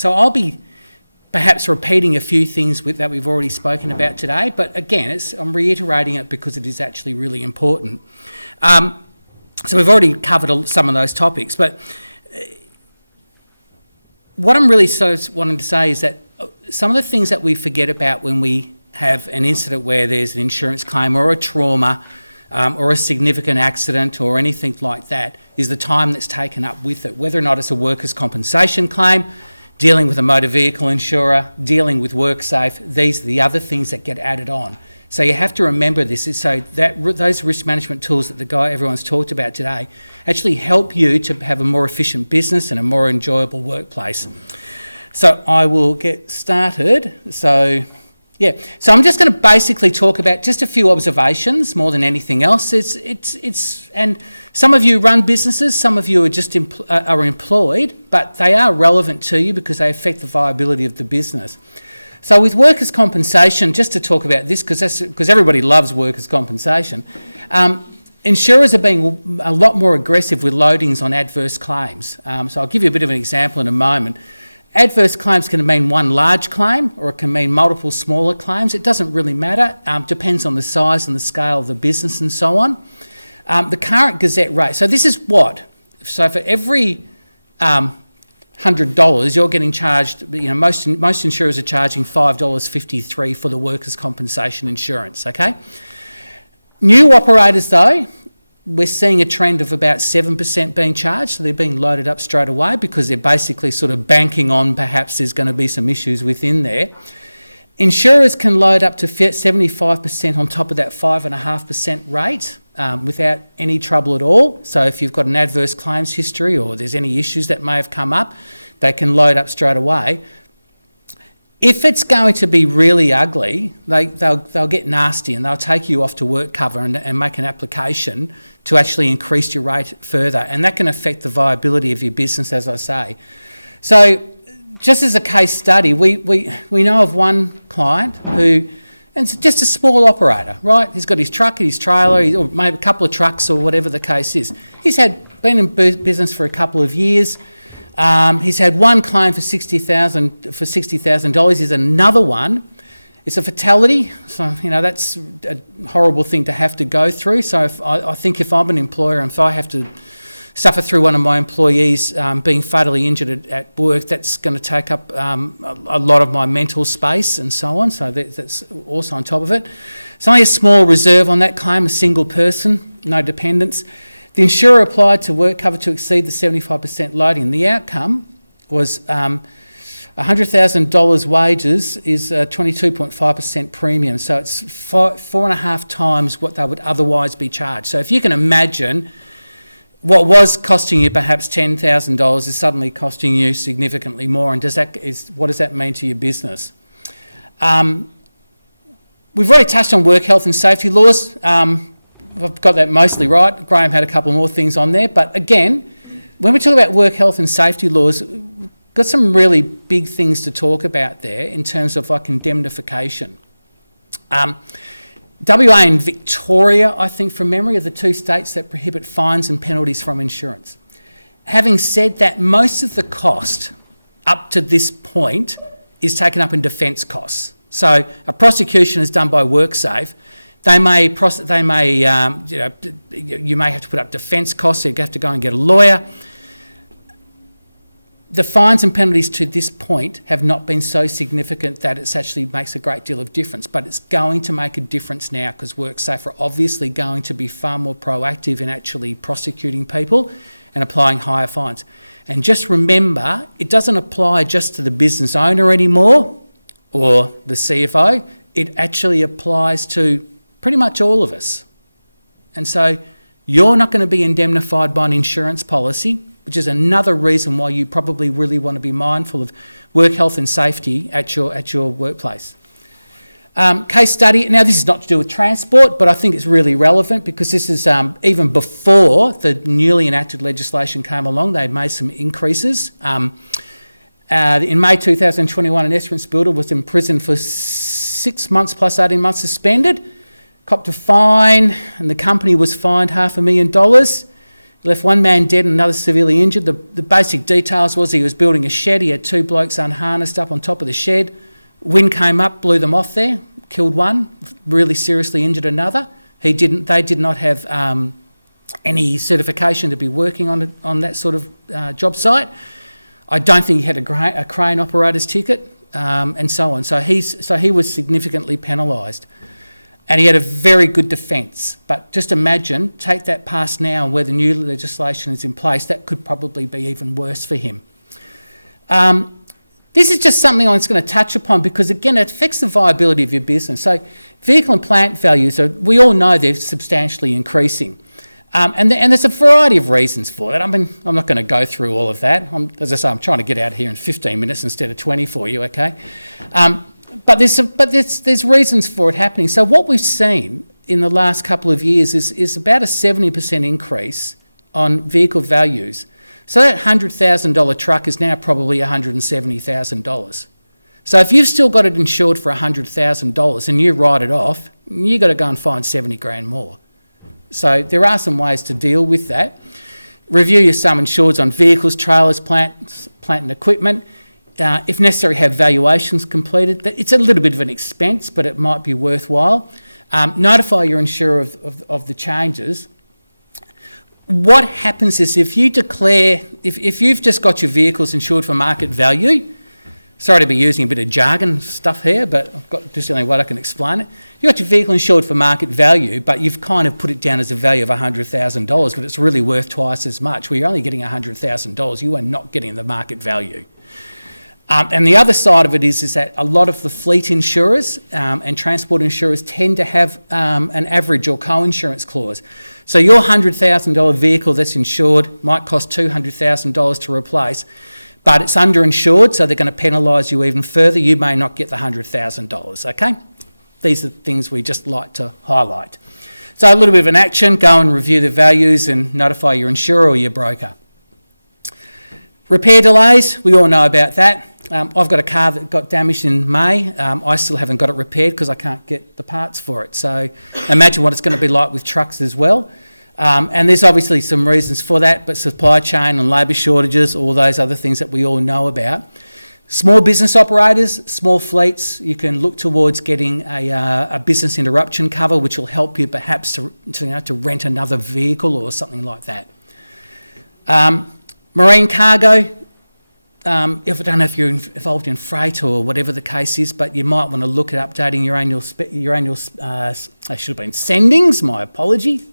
So I'll be perhaps repeating a few things that we've already spoken about today, but again, I'm reiterating it because it is actually really important. So we've already covered some of those topics, but what I'm really wanting to say is that some of the things that we forget about when we have an incident where there's an insurance claim or a trauma or a significant accident or anything like that is the time that's taken up with it, whether or not it's a workers' compensation claim, dealing with a motor vehicle insurer, dealing with WorkSafe. These are the other things that get added on. So you have to remember this, so that those risk management tools that everyone's talked about today actually help you to have a more efficient business and a more enjoyable workplace. So I will get started. So I'm just going to basically talk about just a few observations more than anything else. And some of you run businesses, some of you are just are employed, but they are relevant to you because they affect the viability of the business. So with workers' compensation, just to talk about this, because everybody loves workers' compensation, insurers are being a lot more aggressive with loadings on adverse claims. So I'll give you a bit of an example in a moment. Adverse claims can mean one large claim or it can mean multiple smaller claims. It doesn't really matter. Depends on the size and the scale of the business and so on. The current Gazette rate. So this is what? So for every $100, you're getting charged, most insurers are charging $5.53 for the workers' compensation insurance, okay? New operators though, we're seeing a trend of about 7% being charged, so they're being loaded up straight away because they're basically sort of banking on perhaps there's going to be some issues within there. Insurers can load up to 75% on top of that 5.5% rate without any trouble at all. So if you've got an adverse claims history or there's any issues that may have come up, they can load up straight away. If it's going to be really ugly, they'll get nasty and they'll take you off to work cover and make an application to actually increase your rate further, and that can affect the viability of your business, as I say. So just as a case study, we know of one client who, and it's just a small operator, right? He's got his truck and his trailer, or maybe a couple of trucks or whatever the case is. He's been in business for a couple of years. He's had one claim for $60,000. There's another one. It's a fatality, so that's a horrible thing to have to go through. So I think if I'm an employer and if I have to suffer through one of my employees being fatally injured at work, that's going to take up a lot of my mental space and so on. So that's also on top of it. It's only a small reserve on that claim, a single person, no dependents. The insurer applied to work cover to exceed the 75% loading. The outcome was $100,000 wages is 22.5% premium. So it's 4.5 times what they would otherwise be charged. So if you can imagine what was costing you perhaps $10,000 is suddenly costing you significantly more. And what does that mean to your business? We've already touched on work health and safety laws. I've got that mostly right. Graham had a couple more things on there. But again, when we talk about work health and safety laws, we've got some really big things to talk about there in terms of like indemnification. WA and Victoria, I think from memory, are the two states that prohibit fines and penalties from insurance. Having said that, most of the cost up to this point is taken up in defence costs. So a prosecution is done by WorkSafe. You may have to put up defence costs, so you have to go and get a lawyer. The fines and penalties to this point have not been so significant that it actually makes a great deal of difference, but it's going to make a difference now because WorkSafe are obviously going to be far more proactive in actually prosecuting people and applying higher fines. And just remember, it doesn't apply just to the business owner anymore or the CFO. It actually applies to pretty much all of us. And so you're not going to be indemnified by an insurance policy, which is another reason why you probably really want to be mindful of work health and safety at your workplace. Case study. Now, this is not to do with transport, but I think it's really relevant because this is even before the newly enacted legislation came along, they made some increases. In May 2021, an Esperance builder was in prison for 6 months plus 18 months suspended, copped a fine, and the company was fined $500,000. left one man dead and another severely injured. The basic details was he was building a shed. He had two blokes unharnessed up on top of the shed. Wind came up, blew them off there, killed one, really seriously injured another. They did not have any certification to be working on that sort of job site. I don't think he had a crane operator's ticket, and so on. So he was significantly penalised. And he had a very good defence. But just imagine, take that past now and where the new legislation is in place, that could probably be even worse for him. This is just something I'm just going to touch upon because, again, it affects the viability of your business. So vehicle and plant values, we all know they're substantially increasing. And there's a variety of reasons for that. I mean, I'm not going to go through all of that. As I say, I'm trying to get out here in 15 minutes instead of 20 for you, okay? But there's reasons for it happening. So what we've seen in the last couple of years is about a 70% increase on vehicle values. So that $100,000 truck is now probably $170,000. So if you've still got it insured for $100,000 and you write it off, you've got to go and find 70 grand more. So there are some ways to deal with that. Review your sum insureds on vehicles, trailers, plant and equipment. If necessary, have valuations completed. It's a little bit of an expense, but it might be worthwhile. Notify your insurer of the changes. What happens is if you declare, if you've just got your vehicles insured for market value, sorry to be using a bit of jargon stuff here, but I've got just the only way I can explain it. You've got your vehicle insured for market value, but you've kind of put it down as a value of $100,000, but it's really worth twice as much. Well, you're only getting $100,000. You are not getting the market value. And the other side of it is that a lot of the fleet insurers and transport insurers tend to have an average or co-insurance clause. So your $100,000 vehicle that's insured might cost $200,000 to replace, but it's underinsured, so they're going to penalise you even further. You may not get the $100,000, okay? These are things we just like to highlight. So a little bit of an action, go and review the values and notify your insurer or your broker. Repair delays, we all know about that. I've got a car that got damaged in May. I still haven't got it repaired because I can't get the parts for it. So imagine what it's going to be like with trucks as well. And there's obviously some reasons for that, but supply chain and labour shortages, all those other things that we all know about. Small business operators, small fleets, you can look towards getting a business interruption cover, which will help you perhaps to rent another vehicle or something like that. Marine cargo, I don't know if you're involved in freight or whatever the case is, but you might want to look at updating your annual I should have been sendings, my apology,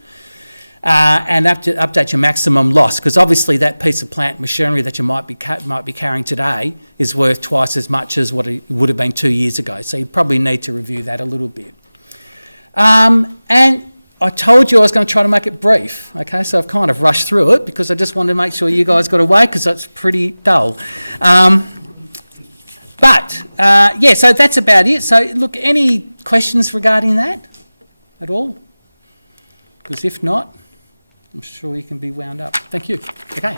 and update your maximum loss, because obviously that piece of plant machinery that you might be carrying today is worth twice as much as what it would have been 2 years ago. So you probably need to review that a little bit. And I told you I was going to try to make it brief, okay? So I've kind of rushed through it because I just wanted to make sure you guys got away because that's pretty dull. Yeah, so that's about it. So look, any questions regarding that at all? Because if not, I'm sure you can be wound up. Thank you. Okay.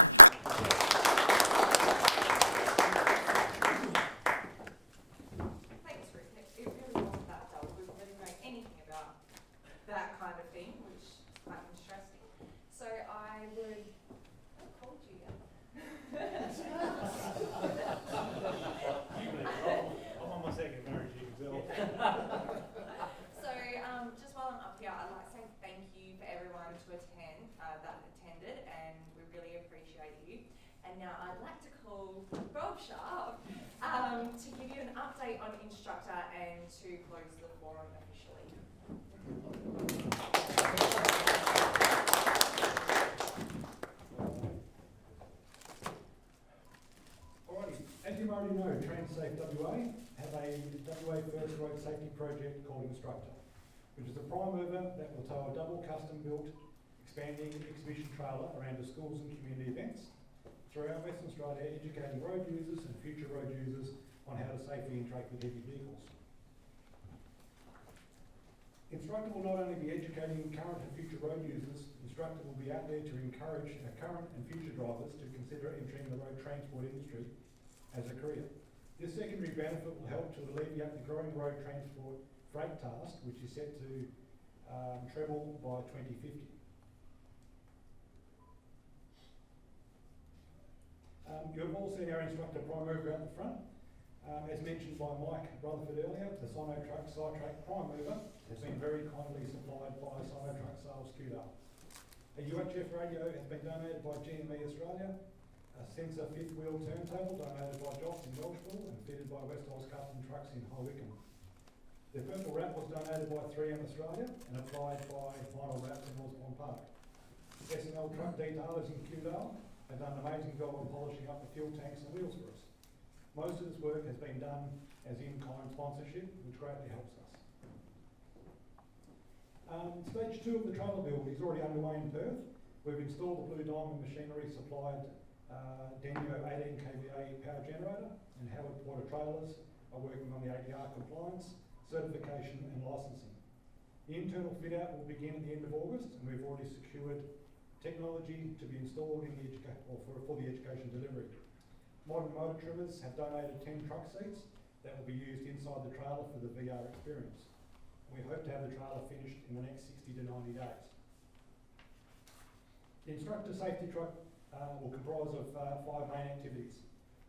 To give you an update on Instructor and to close the forum officially. Alrighty, as you already know, TransSafe WA have a WA First Road Safety project called Instructor, which is a prime mover that will tow a double custom-built expanding exhibition trailer around the schools and community events throughout Western Australia, educating road users and future road users on how to safely interact with heavy vehicles. Instructor will not only be educating current and future road users, Instructor will be out there to encourage our current and future drivers to consider entering the road transport industry as a career. This secondary benefit will help to alleviate the growing road transport freight task, which is set to treble by 2050. You've all seen our instructor prime mover out the front. As mentioned by Mike Rutherford earlier, the Sino-Truck Side-Track prime mover has been very kindly supplied by Sino-Truck Sales Scooter. A UHF radio has been donated by GME Australia. A sensor fifth wheel turntable donated by Joss in Welshpool and fitted by West Oz Custom Trucks in High Wycombe. The purple wrap was donated by 3M Australia and applied by Vinyl Wraps in Osborne Park. S&L truck detailers in Kewdale have done an amazing job on polishing up the fuel tanks and wheels for us. Most of this work has been done as in-kind sponsorship, which greatly helps us. Stage 2 of the trailer build is already underway in Perth. We've installed the Blue Diamond machinery supplied Denio 18 kVA power generator, and Howard Porter trailers are working on the ADR compliance, certification and licensing. The internal fit out will begin at the end of August, and we've already secured technology to be installed in the for the education delivery. Modern Motor Trimmers have donated 10 truck seats that will be used inside the trailer for the VR experience. We hope to have the trailer finished in the next 60 to 90 days. The instructor safety truck will comprise of 5 main activities.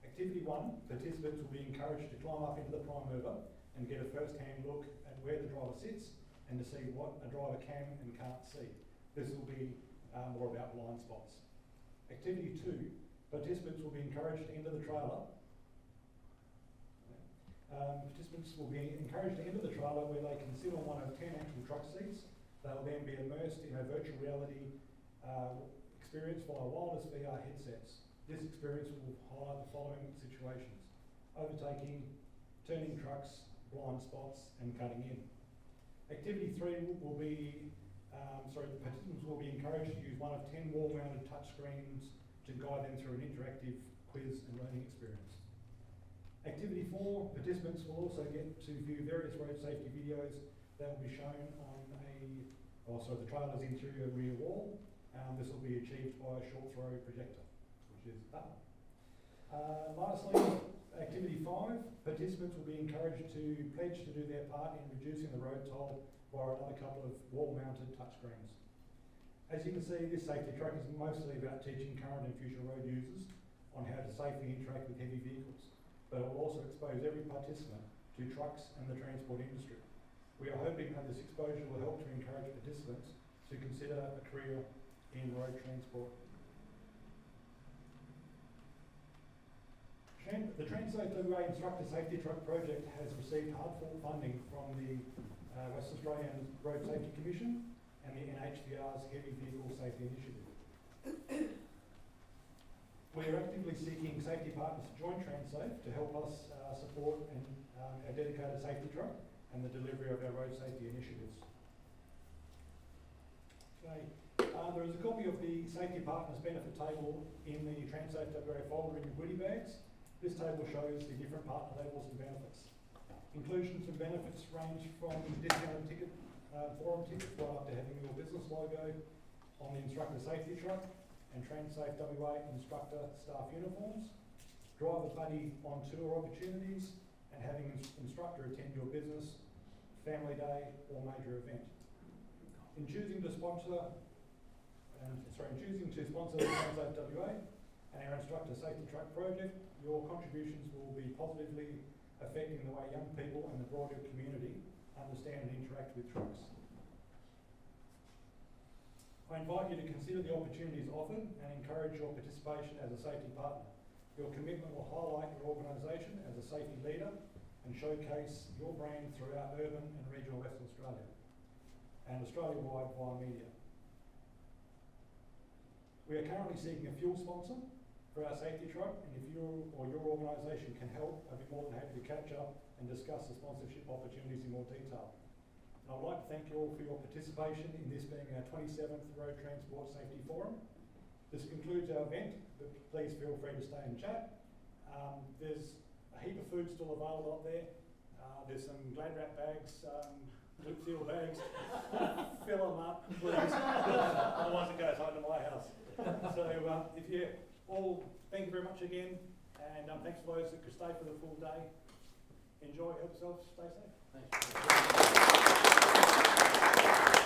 Activity 1, participants will be encouraged to climb up into the prime mover and get a first-hand look at where the driver sits and to see what a driver can and can't see. This will be more about blind spots. Activity 2, participants will be encouraged to enter the trailer. Participants will be encouraged to enter the trailer where they can sit on one of 10 actual truck seats. They will then be immersed in a virtual reality experience via wireless VR headsets. This experience will highlight the following situations: overtaking, turning trucks, blind spots and cutting in. Activity 3 will be, the participants will be encouraged to use one of 10 wall-mounted touchscreens to guide them through an interactive quiz and learning experience. Activity 4, participants will also get to view various road safety videos that will be shown on the trailer's interior rear wall. This will be achieved by a short throw projector, which is done. Lastly, activity 5, participants will be encouraged to pledge to do their part in reducing the road toll via another couple of wall-mounted touchscreens. As you can see, this safety truck is mostly about teaching current and future road users on how to safely interact with heavy vehicles, but it will also expose every participant to trucks and the transport industry. We are hoping that this exposure will help to encourage participants to consider a career in road transport. The TrainSafe WA Instructor Safety Truck Project has received hard-fought funding from the West Australian Road Safety Commission and the NHVR's Heavy Vehicle Safety Initiative. We are actively seeking safety partners to join TrainSafe to help us support our dedicated safety truck and the delivery of our road safety initiatives. Okay. There is a copy of the Safety Partners Benefit Table in the TrainSafe WA folder in your goodie bags. This table shows the different partner levels and benefits. Inclusions and benefits range from discounted ticket, forum tickets right up to having your business logo on the instructor safety truck and TrainSafe WA instructor staff uniforms, driver buddy on tour opportunities, and having an instructor attend your business, family day or major event. In choosing to sponsor the TrainSafe WA and our instructor safety truck project, your contributions will be positively affecting the way young people and the broader community understand and interact with trucks. I invite you to consider the opportunities offered and encourage your participation as a safety partner. Your commitment will highlight your organisation as a safety leader and showcase your brand throughout urban and regional Western Australia and Australia-wide via media. We are currently seeking a fuel sponsor for our safety truck, and if you or your organisation can help, I'd be more than happy to catch up and discuss the sponsorship opportunities in more detail. And I'd like to thank you all for your participation in this being our 27th Road Transport Safety Forum. This concludes our event, but please feel free to stay and chat. There's a heap of food still available up there. There's some Glad Wrap bags, Luke Seal bags. Fill them up, please. Otherwise it goes home to my house. So if you all, thank you very much again, and thanks for those that could stay for the full day. Enjoy, help yourselves, stay safe. Thank you.